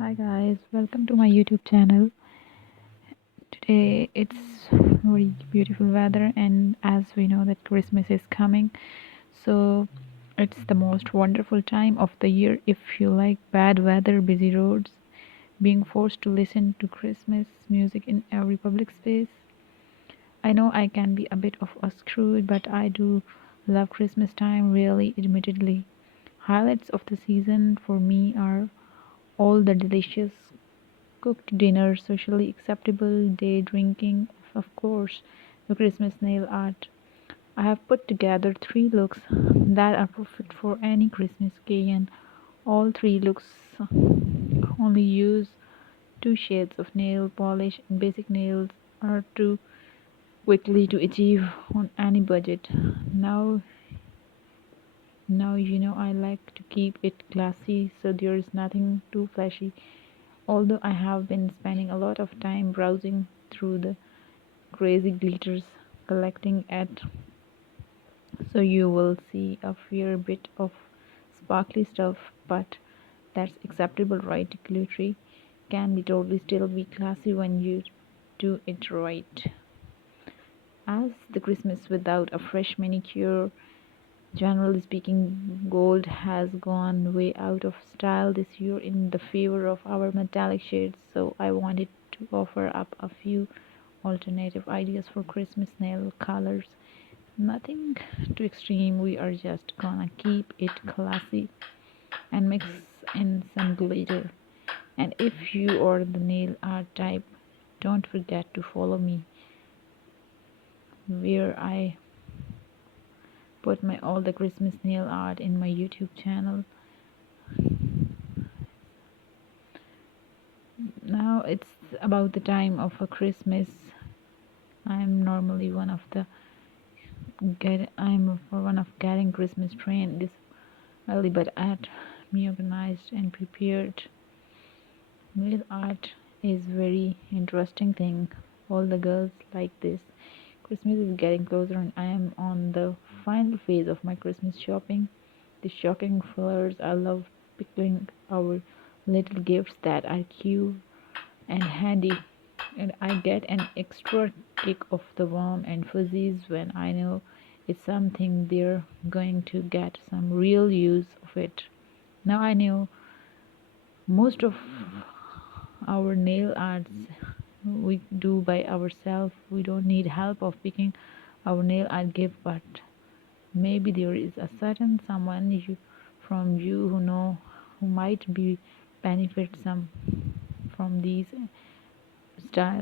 Hi guys, welcome to my YouTube channel. Today it's very beautiful weather, and as we know that Christmas is coming, so it's the most wonderful time of the year if you like bad weather, busy roads, being forced to listen to Christmas music in every public space. I know I can be a bit of a Scrooge, but I do love Christmas time really admittedly. Highlights of the season for me are all the delicious cooked dinner, socially acceptable day drinking, of course, the Christmas nail art. I have put together three looks that are perfect for any Christmas occasion. All three looks only use two shades of nail polish, and basic nails are too quickly to achieve on any budget. Now, now I like to keep it classy, so there is nothing too flashy. Although I have been spending a lot of time browsing through the crazy glitters collecting at, so you will see a fair bit of sparkly stuff, but that's acceptable, right? Glittery can be totally still be classy when you do it right. As the Christmas without a fresh manicure, generally speaking, gold has gone way out of style this year in the favor of our metallic shades, so I wanted to offer up a few alternative ideas for Christmas nail colors. Nothing too extreme, we are just gonna keep it classy and mix in some glitter. And if you are the nail art type, don't forget to follow me where I put my all the Christmas nail art in my YouTube channel. Now it's about the time of a Christmas. I'm normally one of getting Christmas train this early, but at me organized and prepared. Nail art is very interesting thing. All the girls like this. Christmas is getting closer, and I am on the final phase of my Christmas shopping. The shocking flowers, I love picking our little gifts that are cute and handy, and I get an extra kick of the warm and fuzzies when I know it's something they're going to get some real use of it. Now I know most of our nail arts we do by ourselves. We don't need help of picking our nail art gift, but maybe there is a certain someone from you who might be benefit some from these style